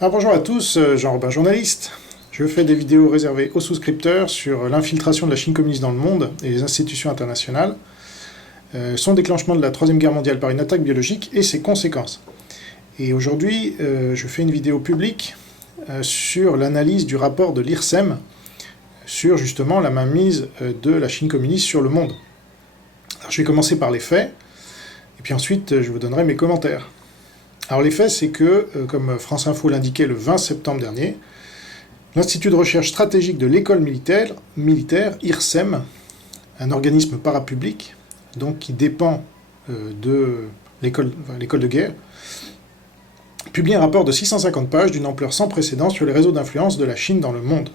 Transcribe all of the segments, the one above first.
Alors bonjour à tous, Jean-Robin, journaliste. Je fais des vidéos réservées aux souscripteurs sur l'infiltration de la Chine communiste dans le monde et les institutions internationales, son déclenchement de la Troisième Guerre mondiale par une attaque biologique et ses conséquences. Et aujourd'hui, je fais une vidéo publique sur l'analyse du rapport de l'IRSEM sur justement la mainmise de la Chine communiste sur le monde. Alors, je vais commencer par les faits, et puis ensuite je vous donnerai mes commentaires. Alors les faits, c'est que, comme France Info l'indiquait le 20 septembre dernier, l'Institut de recherche stratégique de l'école militaire, IRSEM, un organisme parapublic, donc qui dépend de l'école de guerre, publie un rapport de 650 pages d'une ampleur sans précédent sur les réseaux d'influence de la Chine dans le monde.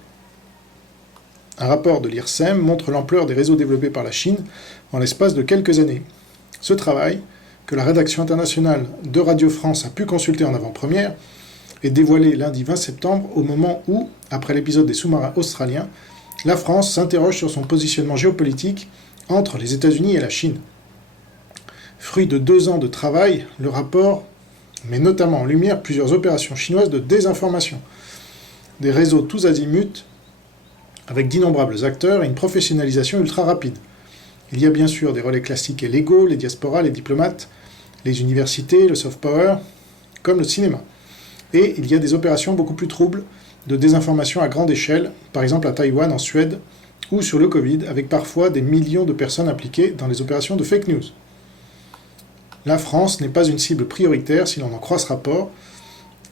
Un rapport de l'IRSEM montre l'ampleur des réseaux développés par la Chine en l'espace de quelques années. Ce travail, que la rédaction internationale de Radio France a pu consulter en avant-première, est dévoilé lundi 20 septembre au moment où, après l'épisode des sous-marins australiens, la France s'interroge sur son positionnement géopolitique entre les États-Unis et la Chine. Fruit de 2 ans de travail, le rapport met notamment en lumière plusieurs opérations chinoises de désinformation, des réseaux tous azimuts avec d'innombrables acteurs et une professionnalisation ultra rapide. Il y a bien sûr des relais classiques et légaux, les diasporas, les diplomates, les universités, le soft power, comme le cinéma. Et il y a des opérations beaucoup plus troubles de désinformation à grande échelle, par exemple à Taïwan, en Suède, ou sur le Covid, avec parfois des millions de personnes impliquées dans les opérations de fake news. La France n'est pas une cible prioritaire si l'on en croit ce rapport,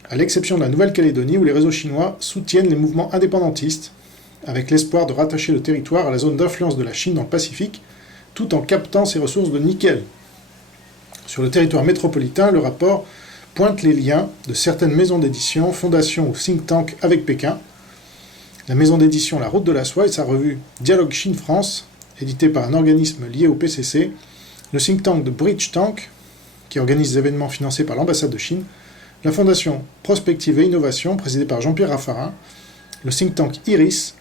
à l'exception de la Nouvelle-Calédonie où les réseaux chinois soutiennent les mouvements indépendantistes, avec l'espoir de rattacher le territoire à la zone d'influence de la Chine dans le Pacifique, tout en captant ses ressources de nickel. Sur le territoire métropolitain, le rapport pointe les liens de certaines maisons d'édition, fondations ou think tanks avec Pékin. La maison d'édition La Route de la Soie et sa revue Dialogue Chine-France, éditée par un organisme lié au PCC, le think tank de Bridge Tank, qui organise des événements financés par l'ambassade de Chine, la fondation Prospective et Innovation, présidée par Jean-Pierre Raffarin, le think tank Iris,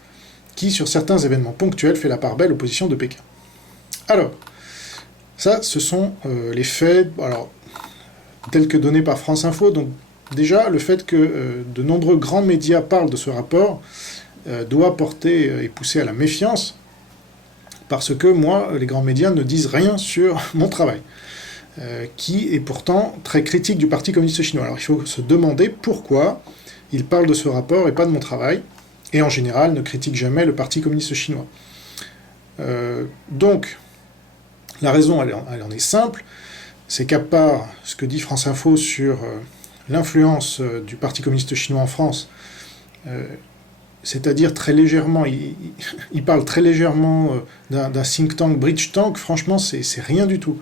qui, sur certains événements ponctuels, fait la part belle aux positions de Pékin. Alors, ça, ce sont les faits tels que donnés par France Info. Donc, déjà, le fait que de nombreux grands médias parlent de ce rapport doit porter et pousser à la méfiance, parce que moi, les grands médias ne disent rien sur mon travail, qui est pourtant très critique du Parti communiste chinois. Alors, il faut se demander pourquoi ils parlent de ce rapport et pas de mon travail, et en général ne critiquent jamais le Parti communiste chinois. Donc, la raison, elle en est simple, c'est qu'à part ce que dit France Info sur l'influence du Parti communiste chinois en France, c'est-à-dire très légèrement, il parle très légèrement d'un think tank, Bridge Tank, franchement, c'est rien du tout.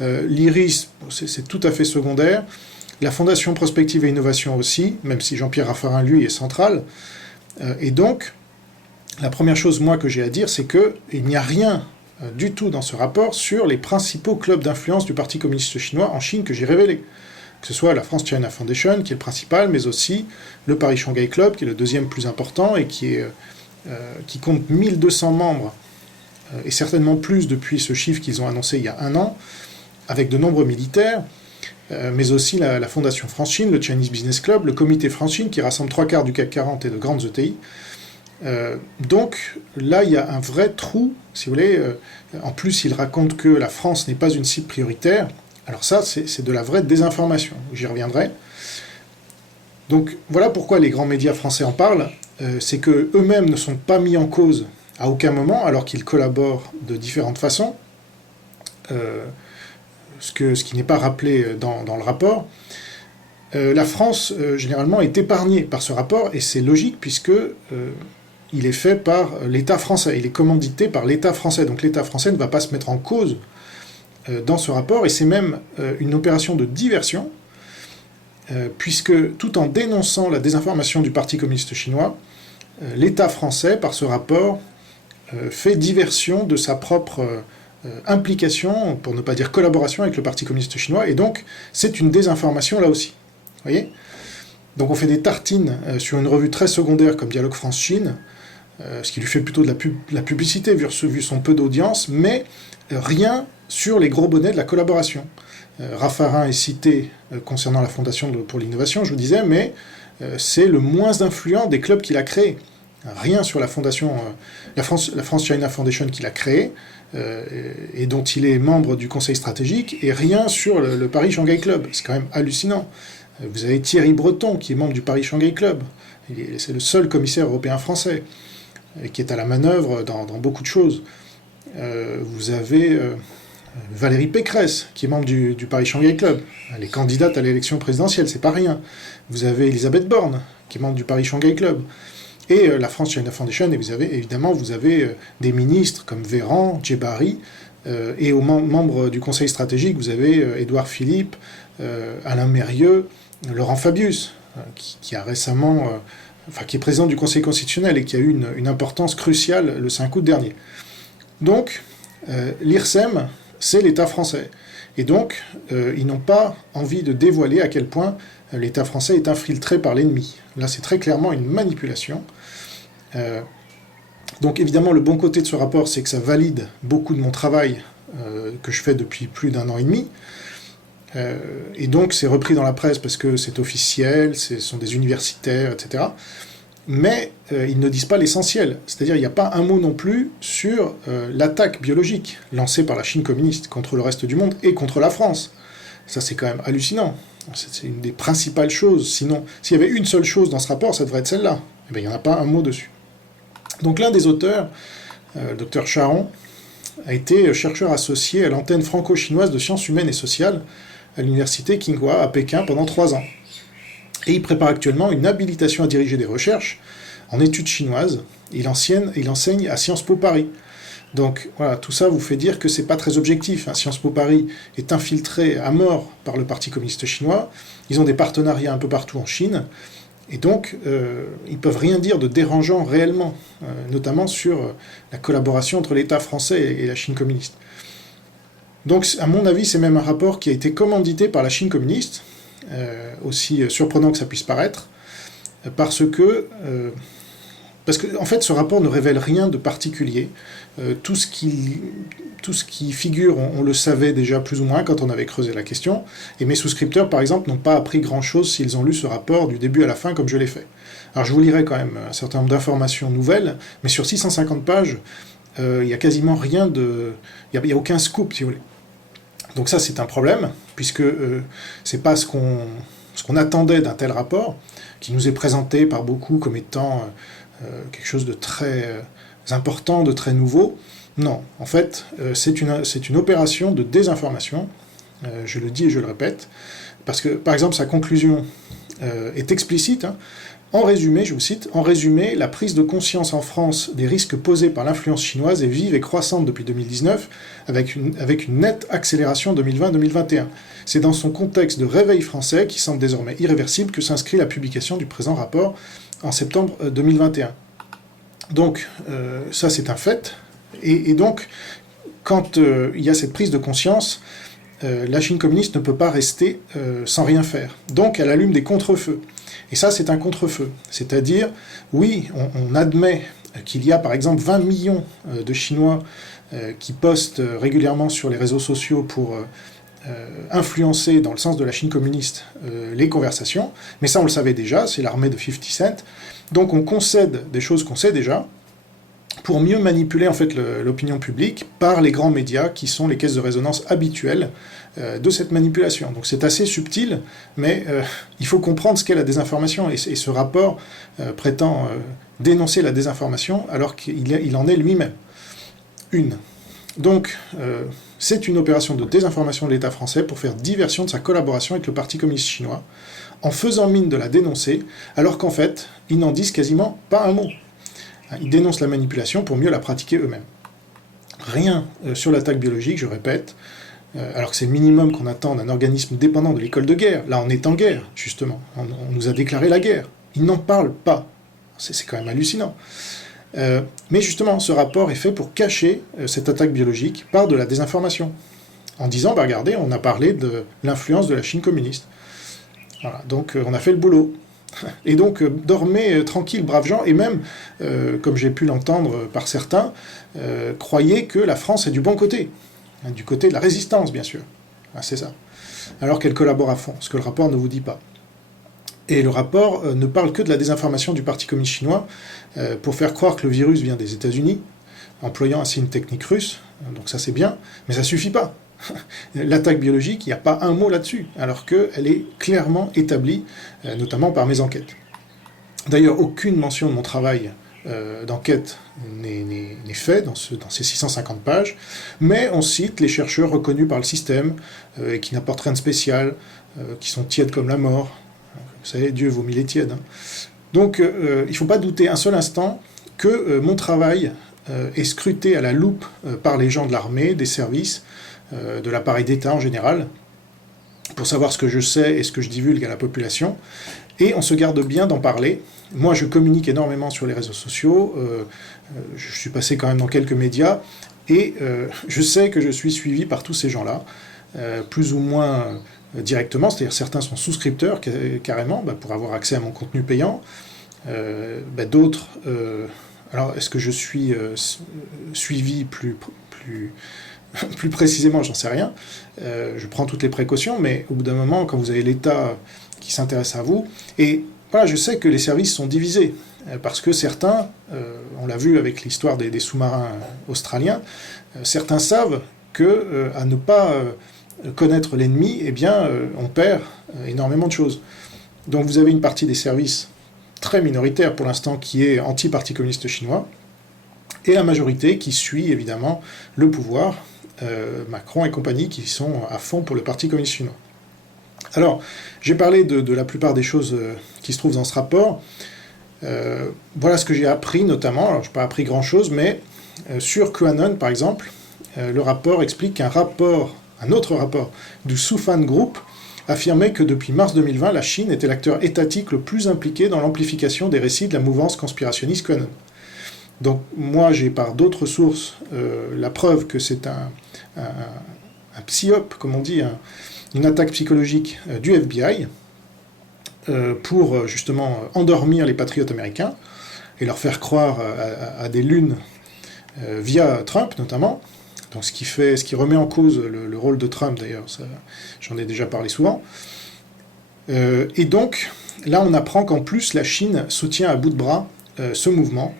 L'IRIS, c'est tout à fait secondaire. La Fondation Prospective et Innovation aussi, même si Jean-Pierre Raffarin, lui, est central. Et donc, la première chose, moi, que j'ai à dire, c'est qu'il n'y a rien du tout dans ce rapport sur les principaux clubs d'influence du Parti communiste chinois en Chine que j'ai révélés. Que ce soit la France China Foundation, qui est le principal, mais aussi le Paris Shanghai Club, qui est le deuxième plus important et qui compte 1200 membres, et certainement plus depuis ce chiffre qu'ils ont annoncé il y a 1 an, avec de nombreux militaires, mais aussi la Fondation France-Chine, le Chinese Business Club, le Comité France-Chine, qui rassemble 3/4 du CAC 40 et de grandes ETI. Donc là, il y a un vrai trou, si vous voulez. En plus, il raconte que la France n'est pas une cible prioritaire. Alors ça, c'est de la vraie désinformation. J'y reviendrai. Donc voilà pourquoi les grands médias français en parlent. C'est qu'eux-mêmes ne sont pas mis en cause à aucun moment, alors qu'ils collaborent de différentes façons. Ce qui n'est pas rappelé dans le rapport. La France, généralement, est épargnée par ce rapport, et c'est logique, puisque il est fait par l'État français, il est commandité par l'État français, donc l'État français ne va pas se mettre en cause dans ce rapport, et c'est même une opération de diversion, puisque tout en dénonçant la désinformation du Parti communiste chinois, l'État français, par ce rapport, fait diversion de sa propre implication, pour ne pas dire collaboration avec le Parti communiste chinois, et donc c'est une désinformation là aussi. Vous voyez ? Donc on fait des tartines sur une revue très secondaire comme Dialogue France-Chine, ce qui lui fait plutôt de la publicité vu son peu d'audience, mais rien sur les gros bonnets de la collaboration. Raffarin est cité concernant la Fondation pour l'innovation, je vous disais, mais c'est le moins influent des clubs qu'il a créés. Rien sur la fondation, la France China Foundation qu'il a créée, et dont il est membre du conseil stratégique, et rien sur le Paris Shanghai Club. C'est quand même hallucinant. Vous avez Thierry Breton, qui est membre du Paris Shanghai Club. C'est le seul commissaire européen français, qui est à la manœuvre dans beaucoup de choses. Vous avez Valérie Pécresse, qui est membre du Paris Shanghai Club. Elle est candidate à l'élection présidentielle, c'est pas rien. Vous avez Elisabeth Borne, qui est membre du Paris Shanghai Club. Et la France China Foundation, et vous avez des ministres comme Véran, Djebari, et aux membres du conseil stratégique, vous avez Édouard Philippe, Alain Mérieux, Laurent Fabius, qui a récemment, qui est président du Conseil constitutionnel et qui a eu une importance cruciale le 5 août dernier. Donc, l'IRSEM, c'est l'État français. Et donc, ils n'ont pas envie de dévoiler à quel point l'État français est infiltré par l'ennemi. Là, c'est très clairement une manipulation. Donc, évidemment, le bon côté de ce rapport, c'est que ça valide beaucoup de mon travail que je fais depuis plus d'1 an et demi. Et donc, c'est repris dans la presse parce que c'est officiel, ce sont des universitaires, etc. Mais ils ne disent pas l'essentiel. C'est-à-dire, il n'y a pas un mot non plus sur l'attaque biologique lancée par la Chine communiste contre le reste du monde et contre la France. Ça, c'est quand même hallucinant. C'est une des principales choses. Sinon, s'il y avait une seule chose dans ce rapport, ça devrait être celle-là. Eh bien, il n'y en a pas un mot dessus. Donc l'un des auteurs, Dr Charon, a été chercheur associé à l'antenne franco-chinoise de sciences humaines et sociales à l'université Tsinghua à Pékin pendant 3 ans. Et il prépare actuellement une habilitation à diriger des recherches en études chinoises. Il enseigne à Sciences Po Paris. Donc voilà, tout ça vous fait dire que c'est pas très objectif. Sciences Po Paris est infiltré à mort par le Parti communiste chinois. Ils ont des partenariats un peu partout en Chine. Et donc, ils peuvent rien dire de dérangeant réellement, notamment sur la collaboration entre l'État français et la Chine communiste. Donc, à mon avis, c'est même un rapport qui a été commandité par la Chine communiste, aussi surprenant que ça puisse paraître, parce que, en fait, ce rapport ne révèle rien de particulier. Tout ce qui figure, on le savait déjà plus ou moins quand on avait creusé la question, et mes souscripteurs, par exemple, n'ont pas appris grand-chose s'ils ont lu ce rapport du début à la fin, comme je l'ai fait. Alors je vous lirai quand même un certain nombre d'informations nouvelles, mais sur 650 pages, il n'y a quasiment rien de... Il n'y a aucun scoop, si vous voulez. Donc ça, c'est un problème, puisque c'est pas ce qu'on attendait d'un tel rapport, qui nous est présenté par beaucoup comme étant quelque chose de très important, de très nouveau. Non, en fait, c'est une opération de désinformation, je le dis et je le répète, parce que, par exemple, sa conclusion est explicite. En résumé, je vous cite, « En résumé, la prise de conscience en France des risques posés par l'influence chinoise est vive et croissante depuis 2019, avec une nette accélération en 2020-2021. C'est dans son contexte de réveil français, qui semble désormais irréversible, que s'inscrit la publication du présent rapport en septembre 2021. » Donc, ça c'est un fait. Et donc, quand il y a cette prise de conscience, la Chine communiste ne peut pas rester sans rien faire. Donc, elle allume des contre-feux. Et ça, c'est un contre-feu. C'est-à-dire, oui, on admet qu'il y a, par exemple, 20 millions de Chinois qui postent régulièrement sur les réseaux sociaux pour influencer, dans le sens de la Chine communiste, les conversations. Mais ça, on le savait déjà, c'est l'armée de 50 Cent. Donc, on concède des choses qu'on sait déjà, pour mieux manipuler en fait l'opinion publique par les grands médias qui sont les caisses de résonance habituelles de cette manipulation. Donc c'est assez subtil, mais il faut comprendre ce qu'est la désinformation, et ce rapport prétend dénoncer la désinformation alors qu'il en est lui-même une. Donc c'est une opération de désinformation de l'État français pour faire diversion de sa collaboration avec le Parti communiste chinois, en faisant mine de la dénoncer, alors qu'en fait, ils n'en disent quasiment pas un mot. Ils dénoncent la manipulation pour mieux la pratiquer eux-mêmes. Rien sur l'attaque biologique, je répète, alors que c'est le minimum qu'on attend d'un organisme dépendant de l'école de guerre. Là, on est en guerre, justement. On nous a déclaré la guerre. Ils n'en parlent pas. C'est quand même hallucinant. Mais justement, ce rapport est fait pour cacher cette attaque biologique par de la désinformation. En disant, bah regardez, on a parlé de l'influence de la Chine communiste. Voilà, donc on a fait le boulot. Et donc, dormez tranquille, braves gens, et même, comme j'ai pu l'entendre par certains, croyez que la France est du bon côté, du côté de la résistance, bien sûr. C'est ça. Alors qu'elle collabore à fond, ce que le rapport ne vous dit pas. Et le rapport ne parle que de la désinformation du Parti communiste chinois pour faire croire que le virus vient des États-Unis, employant ainsi une technique russe, donc ça c'est bien, mais ça suffit pas. L'attaque biologique, il n'y a pas un mot là-dessus, alors qu'elle est clairement établie, notamment par mes enquêtes. D'ailleurs, aucune mention de mon travail d'enquête n'est faite dans ces 650 pages, mais on cite les chercheurs reconnus par le système, et qui n'apportent rien de spécial, qui sont tièdes comme la mort. Vous savez, Dieu vomit les tièdes. Hein. Donc, il ne faut pas douter un seul instant que mon travail est scruté à la loupe par les gens de l'armée, des services, de l'appareil d'État en général, pour savoir ce que je sais et ce que je divulgue à la population, et on se garde bien d'en parler. Moi, je communique énormément sur les réseaux sociaux, je suis passé quand même dans quelques médias, et je sais que je suis suivi par tous ces gens-là, plus ou moins directement, c'est-à-dire certains sont souscripteurs carrément, pour avoir accès à mon contenu payant, d'autres... alors, est-ce que je suis suivi plus précisément, j'en sais rien. Je prends toutes les précautions, mais au bout d'un moment, quand vous avez l'État qui s'intéresse à vous, et voilà, je sais que les services sont divisés, parce que certains, on l'a vu avec l'histoire des sous-marins australiens, certains savent que à ne pas connaître l'ennemi, eh bien, on perd énormément de choses. Donc vous avez une partie des services très minoritaire pour l'instant qui est anti-parti communiste chinois, et la majorité qui suit évidemment le pouvoir, Macron et compagnie, qui sont à fond pour le Parti communiste chinois. Alors, j'ai parlé de la plupart des choses qui se trouvent dans ce rapport. Voilà ce que j'ai appris notamment. Alors, je n'ai pas appris grand-chose, mais sur QAnon, par exemple, le rapport explique un autre rapport du Soufan Group affirmait que depuis mars 2020, la Chine était l'acteur étatique le plus impliqué dans l'amplification des récits de la mouvance conspirationniste QAnon. Donc moi, j'ai par d'autres sources la preuve que c'est un psyop, comme on dit, une attaque psychologique du FBI pour justement endormir les patriotes américains et leur faire croire à des lunes via Trump notamment. Donc ce qui remet en cause le rôle de Trump d'ailleurs, j'en ai déjà parlé souvent. Et donc là on apprend qu'en plus la Chine soutient à bout de bras ce mouvement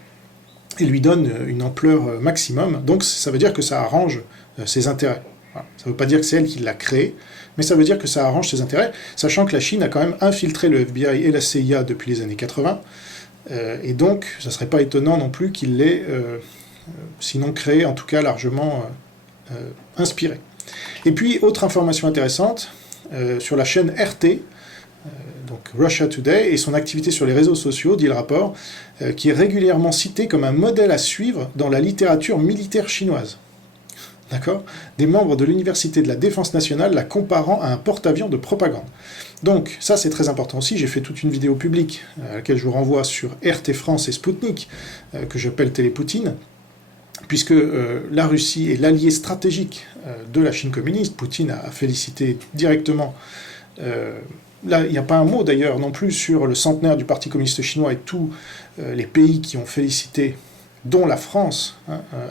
et lui donne une ampleur maximum, donc ça veut dire que ça arrange ses intérêts. Voilà. Ça ne veut pas dire que c'est elle qui l'a créé, mais ça veut dire que ça arrange ses intérêts, sachant que la Chine a quand même infiltré le FBI et la CIA depuis les années 80, et donc ça ne serait pas étonnant non plus qu'il l'ait, sinon créé, en tout cas largement inspiré. Et puis, autre information intéressante, sur la chaîne RT, donc Russia Today, et son activité sur les réseaux sociaux, dit le rapport, qui est régulièrement cité comme un modèle à suivre dans la littérature militaire chinoise. D'accord ? Des membres de l'Université de la Défense nationale la comparant à un porte-avions de propagande. Donc, ça c'est très important aussi, j'ai fait toute une vidéo publique, à laquelle je vous renvoie sur RT France et Sputnik, que j'appelle Télépoutine, puisque la Russie est l'allié stratégique de la Chine communiste. Poutine a félicité directement... là, il n'y a pas un mot d'ailleurs non plus sur le centenaire du Parti communiste chinois et tous les pays qui ont félicité, dont la France,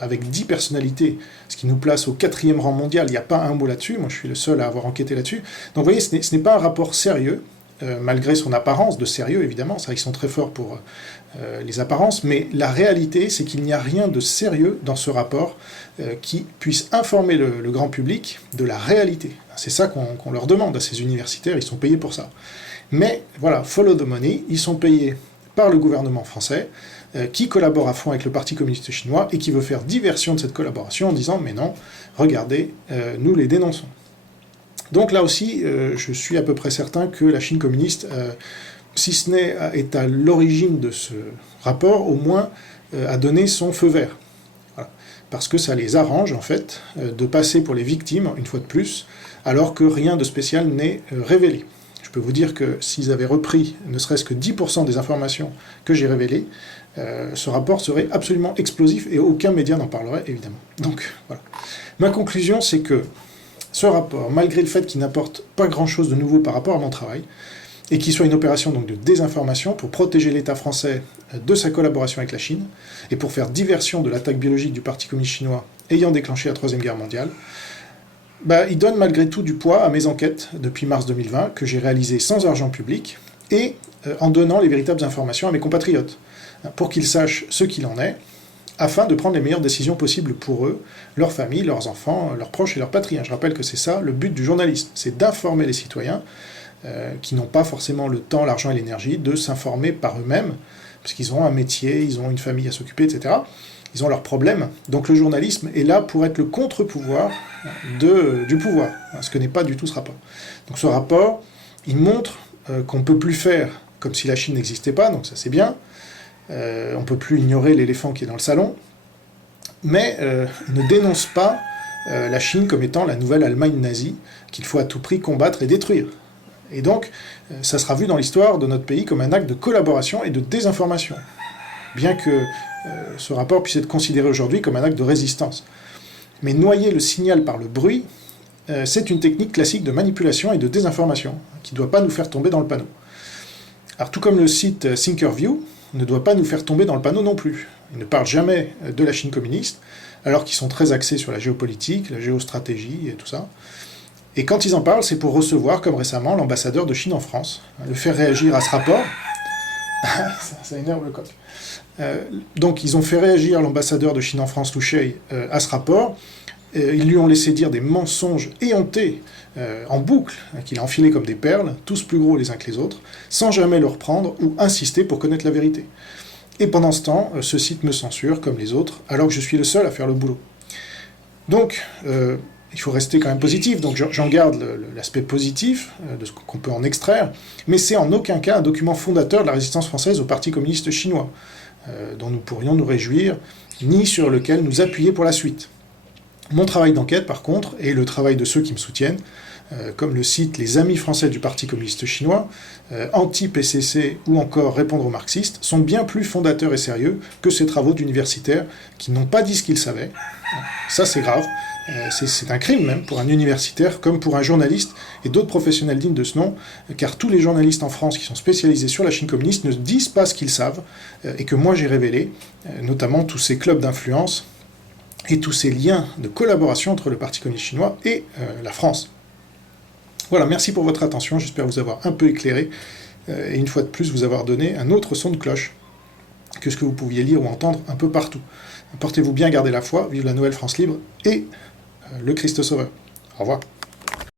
avec 10 personnalités, ce qui nous place au 4e rang mondial. Il n'y a pas un mot là-dessus, moi je suis le seul à avoir enquêté là-dessus. Donc vous voyez, ce n'est pas un rapport sérieux, malgré son apparence de sérieux évidemment, c'est vrai qu'ils sont très forts pour les apparences, mais la réalité c'est qu'il n'y a rien de sérieux dans ce rapport qui puisse informer le grand public de la réalité. C'est ça qu'on leur demande à ces universitaires, ils sont payés pour ça. Mais voilà, follow the money, ils sont payés par le gouvernement français, qui collabore à fond avec le Parti communiste chinois et qui veut faire diversion de cette collaboration en disant « mais non, regardez, nous les dénonçons ». Donc là aussi, je suis à peu près certain que la Chine communiste, si ce n'est est à l'origine de ce rapport, au moins a donné son feu vert. Voilà. Parce que ça les arrange, en fait, de passer pour les victimes, une fois de plus, alors que rien de spécial n'est révélé. Je peux vous dire que s'ils avaient repris ne serait-ce que 10% des informations que j'ai révélées, ce rapport serait absolument explosif et aucun média n'en parlerait, évidemment. Donc, voilà. Ma conclusion, c'est que ce rapport, malgré le fait qu'il n'apporte pas grand-chose de nouveau par rapport à mon travail, et qu'il soit une opération donc de désinformation pour protéger l'État français de sa collaboration avec la Chine, et pour faire diversion de l'attaque biologique du Parti communiste chinois ayant déclenché la Troisième Guerre mondiale, il donne malgré tout du poids à mes enquêtes depuis mars 2020, que j'ai réalisées sans argent public, et en donnant les véritables informations à mes compatriotes, pour qu'ils sachent ce qu'il en est, afin de prendre les meilleures décisions possibles pour eux, leur famille, leurs enfants, leurs proches et leur patrie. Je rappelle que c'est ça le but du journalisme, c'est d'informer les citoyens qui n'ont pas forcément le temps, l'argent et l'énergie de s'informer par eux-mêmes, parce qu'ils ont un métier, ils ont une famille à s'occuper, etc. Ils ont leurs problèmes. Donc le journalisme est là pour être le contre-pouvoir du pouvoir, ce que n'est pas du tout ce rapport. Donc ce rapport, il montre qu'on ne peut plus faire comme si la Chine n'existait pas, donc ça c'est bien. On ne peut plus ignorer l'éléphant qui est dans le salon, mais il ne dénonce pas la Chine comme étant la nouvelle Allemagne nazie qu'il faut à tout prix combattre et détruire. Et donc, ça sera vu dans l'histoire de notre pays comme un acte de collaboration et de désinformation, bien que ce rapport puisse être considéré aujourd'hui comme un acte de résistance. Mais noyer le signal par le bruit, c'est une technique classique de manipulation et de désinformation, qui ne doit pas nous faire tomber dans le panneau. Alors tout comme le site Thinkerview ne doit pas nous faire tomber dans le panneau non plus. Ils ne parlent jamais de la Chine communiste, alors qu'ils sont très axés sur la géopolitique, la géostratégie et tout ça. Et quand ils en parlent, c'est pour recevoir, comme récemment, l'ambassadeur de Chine en France, le faire réagir à ce rapport. ça énerve le coq. Donc ils ont fait réagir l'ambassadeur de Chine en France, Lu Shei, à ce rapport. Ils lui ont laissé dire des mensonges éhontés en boucle, qu'il a enfilés comme des perles, tous plus gros les uns que les autres, sans jamais le reprendre ou insister pour connaître la vérité. Et pendant ce temps, ce site me censure, comme les autres, alors que je suis le seul à faire le boulot. Donc, il faut rester quand même positif, donc j'en garde l'aspect positif de ce qu'on peut en extraire, mais c'est en aucun cas un document fondateur de la résistance française au Parti communiste chinois, dont nous pourrions nous réjouir, ni sur lequel nous appuyer pour la suite. Mon travail d'enquête, par contre, et le travail de ceux qui me soutiennent, comme le site Les Amis français du Parti communiste chinois, anti-PCC ou encore Répondre aux marxistes, sont bien plus fondateurs et sérieux que ces travaux d'universitaires qui n'ont pas dit ce qu'ils savaient. Ça, c'est grave. C'est un crime même pour un universitaire comme pour un journaliste et d'autres professionnels dignes de ce nom, car tous les journalistes en France qui sont spécialisés sur la Chine communiste ne disent pas ce qu'ils savent, et que moi j'ai révélé, notamment tous ces clubs d'influence et tous ces liens de collaboration entre le Parti communiste chinois et la France. Voilà, merci pour votre attention, j'espère vous avoir un peu éclairé, et une fois de plus vous avoir donné un autre son de cloche que ce que vous pouviez lire ou entendre un peu partout. Portez-vous bien, gardez la foi, vive la nouvelle France libre, et le Christ Sauveur. Au revoir.